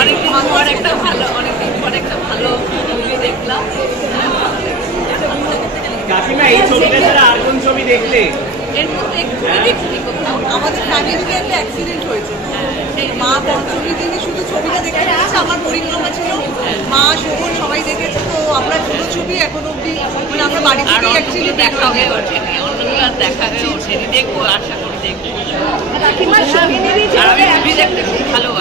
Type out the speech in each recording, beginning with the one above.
অনেকদিন পর একটা ভালো অনেকদিন পর একটা ভালো মুভি দেখলাম। কাকিমা এই ছবিটা ছাড়া আর কোন ছবি দেখলে এর মধ্যে একটু কোথাও আমাদের ফ্যামিলিতে একটা অ্যাক্সিডেন্ট হয়েছে। মা পঞ্চমী দিনে শুধু ছবিটা দেখে গেছে আমার পরিক্রমা ছিল। মা শোভন সবাই দেখেছে তো আমরা ছোট ছবি এখন অব্দি মানে আমরা বাড়ি থেকে অ্যাকচুয়ালি দেখা হয়ে ওঠেনি অন্যগুলো আর দেখা হয়ে ওঠেনি। দেখব আশা করি দেখব। আর আমি দেখতে খুব ভালোবাসি।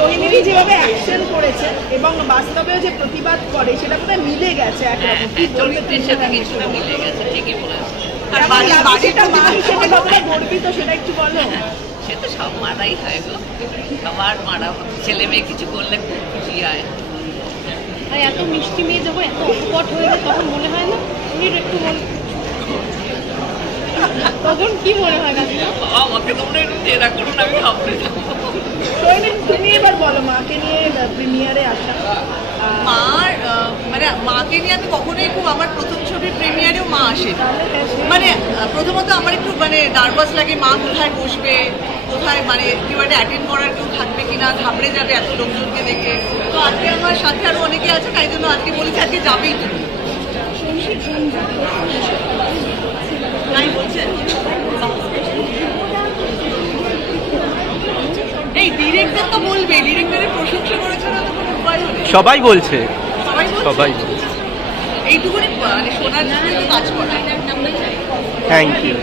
সোহিনীরই যেভাবে অ্যাকশন করেছে এবং বাস্তবেও যে প্রতিবাদ করে সেটা বোধহয় মিলে গেছে হ্যাঁ একরকম। হ্যাঁ চরিত্রের সাথে কিছুটা মিলে গেছে ঠিকই বলেছ। আর লাগছে সেটা মা হিসেবে কতটা গর্বিত সেটা একটু বলো। সে তো সব মারাই হয় গো। সবার মারা ছেলে মেয়ে কিছু করলে খুব খুশি হয়। আর এত মিষ্টি মেয়ে যখন এত অকপট হয়ে যায় তখন মনে হয় না? একটু তখন কি মনে হয় বাবা আমাকে তোমরা একটু জেরা করুন আমি যাব তুমি এবার বলো মাকে নিয়ে প্রিমিয়ারে আসা। মার মানে মাকে নিয়ে আমি কখনোই খুব আমার প্রথম ছবির প্রিমিয়ারেও মা আসে মানে প্রথমত আমার একটু মানে নার্ভাস লাগে মা কোথায় বসবে কোথায় মানে কেউ একটা অ্যাটেন্ড করার কেউ থাকবে কিনা ঘাবড়ে যাবে এত লোকজনকে দেখে। তো আজকে আমার সাথে আরও অনেকে আছে তাই জন্য আজকে বলেছি আজকে যাবেই তুমি তাই বলছেন এই ডিরেক্টর তো বলবে ডিরেক্টরের প্রশংসা করেছে না তো কোনো উপায় হবে সবাই বলছে। সবাই এইটুকুনি মানে শোনার জন্য কাজ করা থ্যাংক ইউ